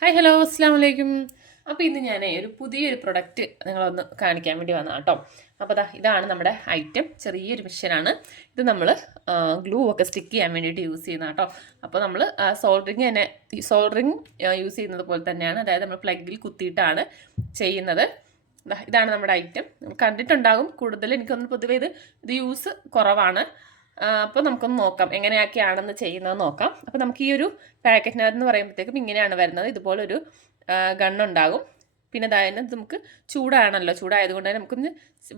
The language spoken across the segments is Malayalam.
ഹായ് ഹലോ അസ്സാം വലൈക്കും. അപ്പോൾ ഇന്ന് ഞാൻ ഒരു പുതിയൊരു പ്രൊഡക്റ്റ് നിങ്ങളൊന്ന് കാണിക്കാൻ വേണ്ടി വന്നതാണ് കേട്ടോ. അപ്പോൾ ഇതാണ് നമ്മുടെ ഐറ്റം. ചെറിയൊരു മിഷനാണ് ഇത്. നമ്മൾ ഗ്ലൂ ഒക്കെ സ്റ്റിക്ക് ചെയ്യാൻ വേണ്ടിയിട്ട് യൂസ് ചെയ്യുന്ന കേട്ടോ. അപ്പോൾ നമ്മൾ സോൾഡറിങ് യൂസ് ചെയ്യുന്നത് പോലെ തന്നെയാണ്. അതായത് നമ്മൾ പ്ലഗിൽ കുത്തിയിട്ടാണ് ചെയ്യുന്നത്. ഇതാണ് നമ്മുടെ ഐറ്റം. കണ്ടിട്ടുണ്ടാകും കൂടുതൽ. എനിക്കൊന്ന് പൊതുവേ ഇത് യൂസ് കുറവാണ്. അപ്പോൾ നമുക്കൊന്ന് നോക്കാം എങ്ങനെയൊക്കെയാണെന്ന് ചെയ്യുന്നത് നോക്കാം. അപ്പോൾ നമുക്ക് ഈ ഒരു പാക്കറ്റിനകത്ത് എന്ന് പറയുമ്പോഴത്തേക്കും ഇങ്ങനെയാണ് വരുന്നത്. ഇതുപോലൊരു ഗണ്ണുണ്ടാകും. പിന്നെ അതായത് നമുക്ക് ചൂടാണല്ലോ, ചൂടായതുകൊണ്ട് തന്നെ നമുക്കൊന്ന്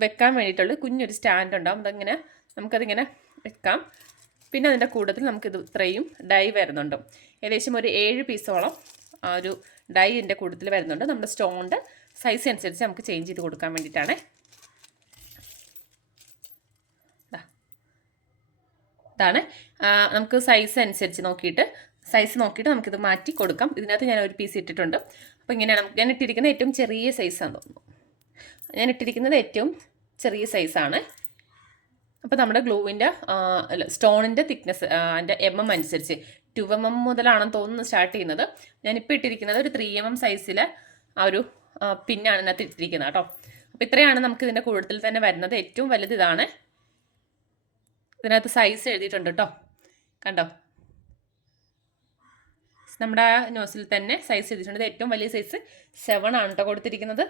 വെക്കാൻ വേണ്ടിയിട്ടുള്ള കുഞ്ഞൊരു സ്റ്റാൻഡ് ഉണ്ടാകും. അതങ്ങനെ നമുക്കതിങ്ങനെ വെക്കാം. പിന്നെ അതിൻ്റെ കൂട്ടത്തിൽ നമുക്കിത് ഇത്രയും ഡൈ വരുന്നുണ്ട്. ഏകദേശം ഒരു 7 പീസോളം ഒരു ഡൈ ഇതിൻ്റെ കൂട്ടത്തിൽ വരുന്നുണ്ട്. നമ്മുടെ സ്റ്റോണിൻ്റെ സൈസ് അനുസരിച്ച് നമുക്ക് ചേഞ്ച് ചെയ്ത് കൊടുക്കാൻ വേണ്ടിയിട്ടാണ്. ഇതാണ് നമുക്ക് സൈസ് അനുസരിച്ച് നോക്കിയിട്ട് നമുക്കിത് മാറ്റി കൊടുക്കാം. ഇതിനകത്ത് ഞാൻ ഒരു പീസ് ഇട്ടിട്ടുണ്ട്. അപ്പോൾ ഇങ്ങനെയാണ് ഞാൻ ഇട്ടിരിക്കുന്നത്. ഏറ്റവും ചെറിയ സൈസാണ് തോന്നുന്നു. ഞാൻ ഇട്ടിരിക്കുന്നത് ഏറ്റവും ചെറിയ സൈസാണ്. അപ്പോൾ നമ്മുടെ ഗ്ലൂവിൻ്റെ സ്റ്റോണിൻ്റെ തിക്നെസ് അതിൻ്റെ അനുസരിച്ച് 2 മുതലാണെന്ന് തോന്നുന്നു സ്റ്റാർട്ട് ചെയ്യുന്നത്. ഞാനിപ്പോൾ ഇട്ടിരിക്കുന്നത് ഒരു 3 സൈസിലെ ആ ഒരു പിന്നാണ് ഇതിനകത്ത് ഇട്ടിരിക്കുന്നത് കേട്ടോ. അപ്പോൾ ഇത്രയാണ് നമുക്ക് ഇതിൻ്റെ കൂടുതൽ തന്നെ വരുന്നത്. ഏറ്റവും വലുത് ഇതാണ്. ഇതിനകത്ത് സൈസ് എഴുതിയിട്ടുണ്ട് കേട്ടോ, കണ്ടോ? നമ്മുടെ നോസിൽ തന്നെ സൈസ് എഴുതിയിട്ടുണ്ട്. ഏറ്റവും വലിയ സൈസ് 7 ആണ് കേട്ടോ കൊടുത്തിരിക്കുന്നത്.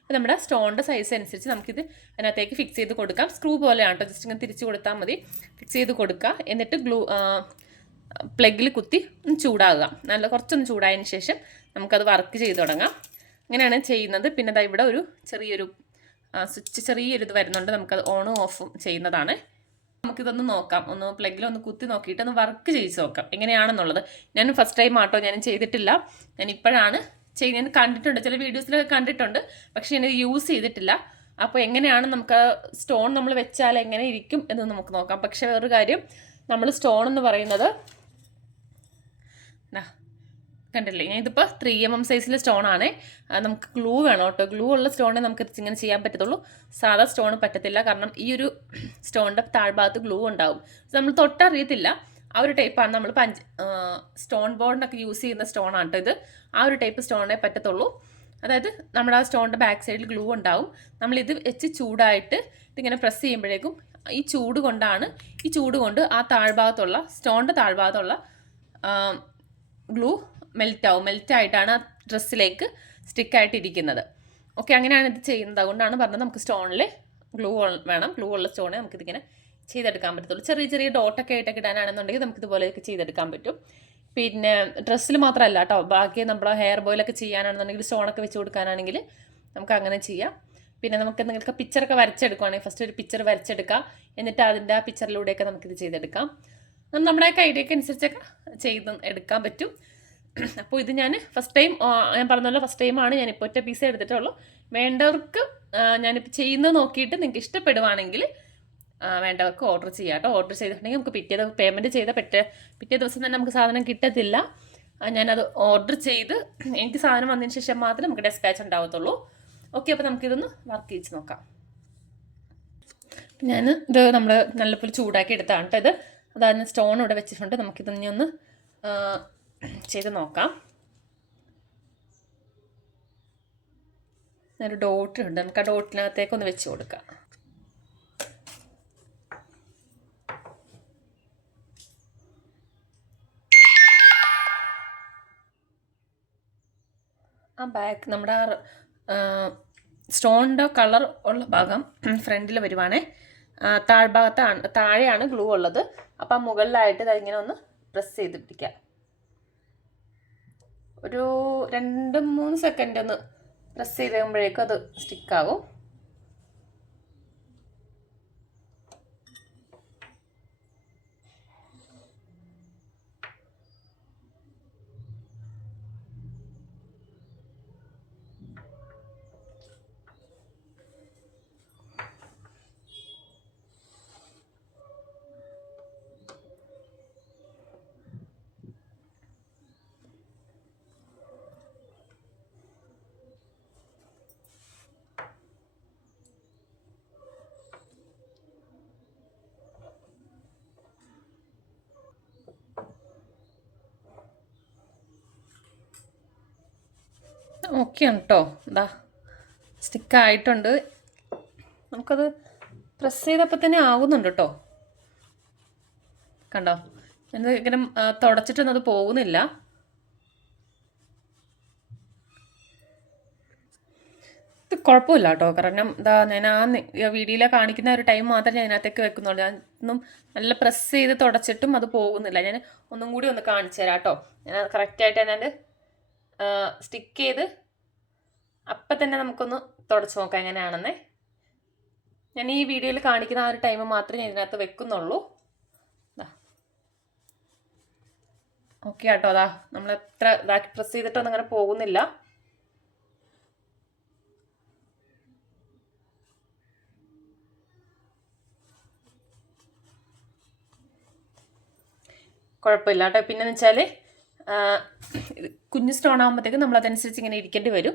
അപ്പോൾ നമ്മുടെ സ്റ്റോണിൻ്റെ സൈസ് അനുസരിച്ച് നമുക്കിത് അതിനകത്തേക്ക് ഫിക്സ് ചെയ്ത് കൊടുക്കാം. സ്ക്രൂ പോലെയാണ് കേട്ടോ. ജസ്റ്റ് ഇങ്ങനെ തിരിച്ച് കൊടുത്താൽ മതി. ഫിക്സ് ചെയ്ത് കൊടുക്കുക. എന്നിട്ട് പ്ലഗിൽ കുത്തി ചൂടാകുക. കുറച്ചൊന്ന് ചൂടായതിന് ശേഷം നമുക്കത് വർക്ക് ചെയ്ത് തുടങ്ങാം. അങ്ങനെയാണ് ചെയ്യുന്നത്. പിന്നെ ഇവിടെ ഒരു ചെറിയൊരു ഇത് വരുന്നുണ്ട്. നമുക്കത് ഓണും ഓഫും ചെയ്യുന്നതാണ്. നമുക്കിതൊന്ന് നോക്കാം. ഒന്ന് പ്ലഗിലൊന്ന് കുത്തി നോക്കിയിട്ട് ഒന്ന് വർക്ക് ചെയ്ത് നോക്കാം എങ്ങനെയാണെന്നുള്ളത്. ഞാൻ ഫസ്റ്റ് ടൈം ആട്ടോ, ഞാൻ ചെയ്തിട്ടില്ല. ഞാൻ ഇപ്പോഴാണ് ഞാൻ കണ്ടിട്ടുണ്ട്, ചില വീഡിയോസിലൊക്കെ കണ്ടിട്ടുണ്ട്. പക്ഷേ ഞാനിത് യൂസ് ചെയ്തിട്ടില്ല. അപ്പോൾ എങ്ങനെയാണ് നമുക്ക് സ്റ്റോൺ നമ്മൾ വെച്ചാൽ എങ്ങനെ ഇരിക്കും എന്ന് നമുക്ക് നോക്കാം. പക്ഷേ വേറൊരു കാര്യം, നമ്മൾ സ്റ്റോൺ എന്ന് പറയുന്നത് കണ്ടില്ലേ, ഞാൻ ഇതിപ്പോൾ 3 സൈസിലെ സ്റ്റോണാണ്. നമുക്ക് ഗ്ലൂ വേണം കേട്ടോ. ഗ്ലൂ ഉള്ള സ്റ്റോണേ നമുക്ക് ഇങ്ങനെ ചെയ്യാൻ പറ്റത്തുള്ളൂ. സാധാ സ്റ്റോൺ പറ്റത്തില്ല. കാരണം ഈ ഒരു സ്റ്റോണിൻ്റെ താഴ്ഭാഗത്ത് ഗ്ലൂ ഉണ്ടാവും. നമ്മൾ തൊട്ടറിയത്തില്ല. ആ ഒരു ടൈപ്പാണ് നമ്മൾ സ്റ്റോൺ ബോർഡിനൊക്കെ യൂസ് ചെയ്യുന്ന സ്റ്റോണാണ് കേട്ടോ ഇത്. ആ ഒരു ടൈപ്പ് സ്റ്റോണേ പറ്റത്തുള്ളൂ. അതായത് നമ്മുടെ ആ സ്റ്റോണിൻ്റെ ബാക്ക് സൈഡിൽ ഗ്ലൂ ഉണ്ടാവും. നമ്മളിത് വെച്ച് ചൂടായിട്ട് ഇതിങ്ങനെ പ്രസ് ചെയ്യുമ്പോഴേക്കും ഈ ചൂട് കൊണ്ട് ആ താഴ്ഭാഗത്തുള്ള സ്റ്റോണിൻ്റെ താഴ്ഭാഗത്തുള്ള ഗ്ലൂ മെൽറ്റായിട്ടാണ് ആ ഡ്രസ്സിലേക്ക് സ്റ്റിക്കായിട്ടിരിക്കുന്നത്. ഓക്കെ, അങ്ങനെയാണ് ഇത് ചെയ്യുന്നത്. അതുകൊണ്ടാണ് പറഞ്ഞത് നമുക്ക് സ്റ്റോണിൽ ഗ്ലൂ വേണം. ഗ്ലൂ ഉള്ള സ്റ്റോണേ നമുക്കിതിങ്ങനെ ചെയ്തെടുക്കാൻ പറ്റത്തുള്ളൂ. ചെറിയ ചെറിയ ഡോട്ടൊക്കെ ആയിട്ടൊക്കെ ഇടാനാണെന്നുണ്ടെങ്കിൽ നമുക്കിതുപോലെയൊക്കെ ചെയ്തെടുക്കാൻ പറ്റും. പിന്നെ ഡ്രസ്സിൽ മാത്രമല്ല കേട്ടോ, ബാക്കി നമ്മൾ ഹെയർ ബോയിലൊക്കെ ചെയ്യാനാണെന്നുണ്ടെങ്കിൽ സ്റ്റോണൊക്കെ വെച്ച് കൊടുക്കാനാണെങ്കിൽ നമുക്ക് അങ്ങനെ ചെയ്യാം. പിന്നെ നമുക്ക് നിങ്ങൾക്ക് പിക്ചറൊക്കെ വരച്ചെടുക്കുകയാണെങ്കിൽ ഫസ്റ്റ് ഒരു പിക്ചർ വരച്ചെടുക്കാം. എന്നിട്ട് അതിൻ്റെ ആ പിക്ചറിലൂടെയൊക്കെ നമുക്കിത് ചെയ്തെടുക്കാം. നമ്മുടെ ഐഡിയക്ക് അനുസരിച്ചൊക്കെ ചെയ്ത് എടുക്കാൻ പറ്റും. അപ്പോൾ ഇത് ഞാൻ ഞാൻ പറഞ്ഞല്ലോ, ഫസ്റ്റ് ടൈമാണ് ഞാനിപ്പോൾ ഒറ്റ പീസേ എടുത്തിട്ടുള്ളൂ. വേണ്ടവർക്ക് ഞാനിപ്പോൾ ചെയ്യുന്നത് നോക്കിയിട്ട് നിങ്ങൾക്ക് ഇഷ്ടപ്പെടുവാണെങ്കിൽ വേണ്ടവർക്ക് ഓർഡർ ചെയ്യാം കേട്ടോ. ഓർഡർ ചെയ്തിട്ടുണ്ടെങ്കിൽ നമുക്ക് പേയ്മെൻറ്റ് ചെയ്ത പിറ്റേ ദിവസം തന്നെ നമുക്ക് സാധനം കിട്ടത്തില്ല. ഞാനത് ഓർഡർ ചെയ്ത് എനിക്ക് സാധനം വന്നതിന് ശേഷം മാത്രമേ നമുക്ക് ഡെസ്പാച്ച് ഉണ്ടാവത്തുള്ളൂ. ഓക്കെ, അപ്പോൾ നമുക്കിതൊന്ന് വർക്ക് ചെയ്ത് നോക്കാം. ഇത് നമ്മൾ നല്ലപോലെ ചൂടാക്കി എടുത്താണ് കേട്ടോ ഇത്. അതായത് സ്റ്റോൺ ഇവിടെ വെച്ചിട്ടുണ്ട്. നമുക്കിതൊന്ന് ഒന്ന് ചെയ്ത് നോക്കാം. ഒരു ഡോട്ട് ഉണ്ട്. നമുക്ക് ആ ഡോട്ടിനകത്തേക്കൊന്ന് വെച്ച് കൊടുക്കാം. ആ ബാക്ക് നമ്മുടെ സ്റ്റോണിൻ്റെ കളർ ഉള്ള ഭാഗം ഫ്രണ്ടിൽ വരുവാണേ. താഴെയാണ് ഗ്ലൂ ഉള്ളത്. അപ്പം മുകളിലായിട്ട് ഇങ്ങനെ ഒന്ന് പ്രസ് ചെയ്ത് പിടിക്കാം. ഒരു 2-3 സെക്കൻഡ് ഒന്ന് പ്രസ് ചെയ്ത് കഴിയുമ്പോഴേക്കും അത് സ്റ്റിക്കാവും. ഓക്കെയാണ് കേട്ടോ. ഇതാ സ്റ്റിക്കായിട്ടുണ്ട്. നമുക്കത് പ്രസ് ചെയ്തപ്പോൾ തന്നെ ആകുന്നുണ്ട് കേട്ടോ. കണ്ടോ, എന്ത് ഇങ്ങനെ തുടച്ചിട്ടൊന്നും അത് പോകുന്നില്ല. ഇത് കുഴപ്പമില്ല കേട്ടോ. കാരണം എന്താ, ഞാൻ ആ വീഡിയോയിൽ കാണിക്കുന്ന ഒരു ടൈം മാത്രമേ ഞാൻ അതിനകത്തേക്ക് വെക്കുന്നുള്ളൂ. ഞാൻ ഒന്നും നല്ല പ്രസ് ചെയ്ത് തുടച്ചിട്ടും അത് പോകുന്നില്ല. ഞാൻ ഒന്നും കൂടി ഒന്ന് കാണിച്ചു തരാം കേട്ടോ. ഞാൻ കറക്റ്റായിട്ട് ഞാൻ സ്റ്റിക്ക് ചെയ്ത് അപ്പം തന്നെ നമുക്കൊന്ന് തുടച്ച് നോക്കാം എങ്ങനെയാണെന്നേ. ഞാൻ ഈ വീഡിയോയിൽ കാണിക്കുന്ന ആ ഒരു ടൈം മാത്രമേ ഞാൻ ഇതിനകത്ത് വെക്കുന്നുള്ളൂ. ഓക്കെ കേട്ടോ. അതാ നമ്മൾ എത്ര ഇതാക്കി പ്രസ് ചെയ്തിട്ടൊന്നും അങ്ങനെ പോകുന്നില്ല. കുഴപ്പമില്ല കേട്ടോ. പിന്നെന്ന് വെച്ചാൽ കുഞ്ഞ് സ്റ്റോൺ ആകുമ്പോഴത്തേക്കും നമ്മൾ അതനുസരിച്ച് ഇങ്ങനെ ഇരിക്കേണ്ടി വരും.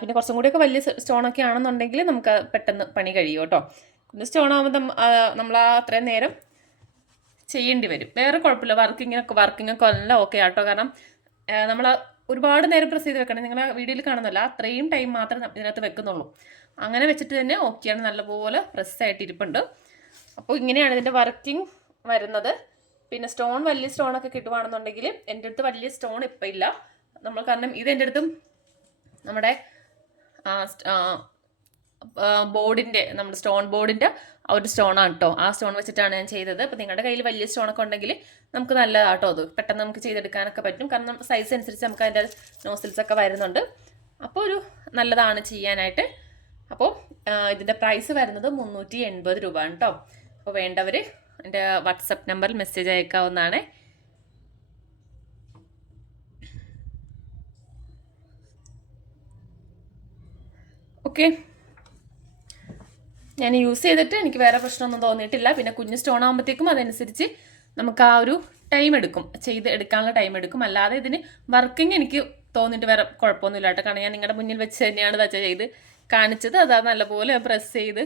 പിന്നെ കുറച്ചും കൂടിയൊക്കെ വലിയ സ്റ്റോണൊക്കെ ആണെന്നുണ്ടെങ്കിൽ നമുക്ക് പെട്ടെന്ന് പണി കഴിയും കേട്ടോ. കുഞ്ഞ് സ്റ്റോൺ ആകുമ്പോൾ നമ്മൾ അത്രയും നേരം ചെയ്യേണ്ടി വരും. വേറെ കുഴപ്പമില്ല. വർക്കിങ്ങൊക്കെ എല്ലാം ഓക്കെ ആട്ടോ. കാരണം നമ്മൾ ഒരുപാട് നേരം പ്രസ് ചെയ്ത് വെക്കണം. നിങ്ങൾ വീഡിയോയിൽ കാണുന്നില്ല, അത്രയും ടൈം മാത്രമേ ഇതിനകത്ത് വെക്കുന്നുള്ളൂ. അങ്ങനെ വെച്ചിട്ട് തന്നെ ഓക്കെയാണ്. നല്ലപോലെ പ്രസ്സായിട്ട് ഇരിപ്പുണ്ട്. അപ്പോൾ ഇങ്ങനെയാണ് ഇതിൻ്റെ വർക്കിംഗ് വരുന്നത്. പിന്നെ സ്റ്റോൺ, വലിയ സ്റ്റോണൊക്കെ കിട്ടുവാണെന്നുണ്ടെങ്കിൽ, എൻ്റെ അടുത്ത് വലിയ സ്റ്റോൺ ഇപ്പം ഇല്ല നമ്മൾ, കാരണം ഇത് എൻ്റെ അടുത്തും നമ്മുടെ ബോർഡിൻ്റെ, നമ്മുടെ സ്റ്റോൺ ബോർഡിൻ്റെ ആ ഒരു സ്റ്റോണാണ് കേട്ടോ. ആ സ്റ്റോൺ വെച്ചിട്ടാണ് ഞാൻ ചെയ്തത്. അപ്പോൾ നിങ്ങളുടെ കയ്യിൽ വലിയ സ്റ്റോണൊക്കെ ഉണ്ടെങ്കിൽ നമുക്ക് നല്ലതാട്ടോ. അത് പെട്ടെന്ന് നമുക്ക് ചെയ്തെടുക്കാനൊക്കെ പറ്റും. കാരണം സൈസ് അനുസരിച്ച് നമുക്ക് അതിൻ്റെ നോസിൽസൊക്കെ വരുന്നുണ്ട്. അപ്പോൾ ഒരു നല്ലതാണ് ചെയ്യാനായിട്ട്. അപ്പോൾ ഇതിൻ്റെ പ്രൈസ് വരുന്നത് 380 രൂപയാണ് കേട്ടോ. അപ്പോൾ വേണ്ടവർ എൻ്റെ വാട്സപ്പ് നമ്പറിൽ മെസ്സേജ് അയക്കാവുന്നതാണ്. ഓക്കെ, ഞാൻ യൂസ് ചെയ്തിട്ട് എനിക്ക് വേറെ പ്രശ്നമൊന്നും തോന്നിയിട്ടില്ല. പിന്നെ കുഞ്ഞ് സ്റ്റോൺ ആകുമ്പോഴത്തേക്കും അതനുസരിച്ച് നമുക്ക് ആ ഒരു ടൈം എടുക്കും, ചെയ്ത് എടുക്കാനുള്ള ടൈം എടുക്കും. അല്ലാതെ ഇതിന് വർക്കിംഗ് എനിക്ക് തോന്നിയിട്ട് വേറെ കുഴപ്പമൊന്നുമില്ല കേട്ടോ. കാരണം ഞാൻ നിങ്ങളുടെ മുന്നിൽ വെച്ച് തന്നെയാണ് ചെയ്ത് കാണിച്ചത്. അതാ നല്ലപോലെ പ്രസ് ചെയ്ത്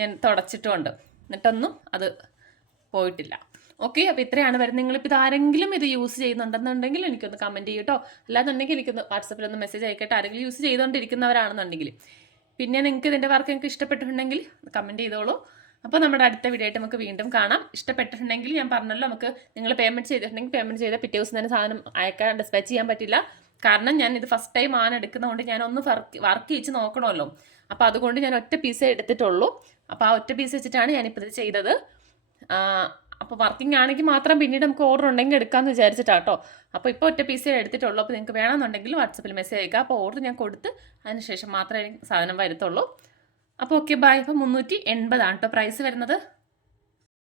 ഞാൻ തുടച്ചിട്ടുമുണ്ട്, എന്നിട്ടൊന്നും അത് പോയിട്ടില്ല. ഓക്കെ, അപ്പോൾ ഇത്രയാണ് വരുന്നത്. നിങ്ങളിപ്പോൾ ഇതാരെങ്കിലും ഇത് യൂസ് ചെയ്യുന്നുണ്ടെന്നുണ്ടെങ്കിൽ എനിക്കൊന്ന് കമൻറ്റ് ചെയ്യട്ടോ. അല്ലാന്നുണ്ടെങ്കിൽ എനിക്കൊന്ന് വാട്സപ്പിലൊന്ന് മെസ്സേജ് അയക്കട്ടെ, ആരെങ്കിലും യൂസ് ചെയ്തുകൊണ്ടിരിക്കുന്നവരാണെന്നുണ്ടെങ്കിൽ. പിന്നെ നിങ്ങൾക്ക് ഇതിൻ്റെ വർക്ക് നിങ്ങൾക്ക് ഇഷ്ടപ്പെട്ടിട്ടുണ്ടെങ്കിൽ കമൻറ്റ് ചെയ്തോളൂ. അപ്പോൾ നമ്മുടെ അടുത്ത വീഡിയോ ആയിട്ട് നമുക്ക് വീണ്ടും കാണാം. ഇഷ്ടപ്പെട്ടിട്ടുണ്ടെങ്കിൽ ഞാൻ പറഞ്ഞല്ലോ, നമുക്ക് നിങ്ങൾ പേയ്മെൻറ്റ് ചെയ്തിട്ടുണ്ടെങ്കിൽ പേയ്മെൻറ്റ് ചെയ്താൽ പിറ്റേ ദിവസം തന്നെ സാധനം അയക്കാൻ ഡിസ്പാച്ച് ചെയ്യാൻ പറ്റില്ല. കാരണം ഞാൻ ഇത് ഫസ്റ്റ് ടൈം ആണ് എടുക്കുന്നതുകൊണ്ട് ഞാനൊന്ന് വർക്ക് ചെയ്ച്ച് നോക്കണമല്ലോ. അപ്പോൾ അതുകൊണ്ട് ഞാൻ ഒറ്റ പീസേ എടുത്തിട്ടുള്ളൂ. അപ്പോൾ ആ ഒറ്റ പീസ് വെച്ചിട്ടാണ് ഞാനിപ്പോൾ ഇത് ചെയ്തത്. അപ്പോൾ വർക്കിംഗ് ആണെങ്കിൽ മാത്രം പിന്നീട് നമുക്ക് ഓർഡർ ഉണ്ടെങ്കിൽ എടുക്കാമെന്ന് വിചാരിച്ചിട്ടാട്ടോ. അപ്പോൾ ഇപ്പോൾ ഒറ്റ പീസേ എടുത്തിട്ടുള്ളൂ. അപ്പോൾ നിങ്ങൾക്ക് വേണമെന്നുണ്ടെങ്കിൽ വാട്സപ്പിൽ മെസ്സേജ് അയക്കുക. അപ്പോൾ ഓർഡർ ഞാൻ കൊടുത്ത് അതിന് ശേഷം മാത്രമേ സാധനം വരത്തുള്ളൂ. അപ്പോൾ ഓക്കെ, ബൈ. അപ്പോൾ 380 കേട്ടോ പ്രൈസ് വരുന്നത്.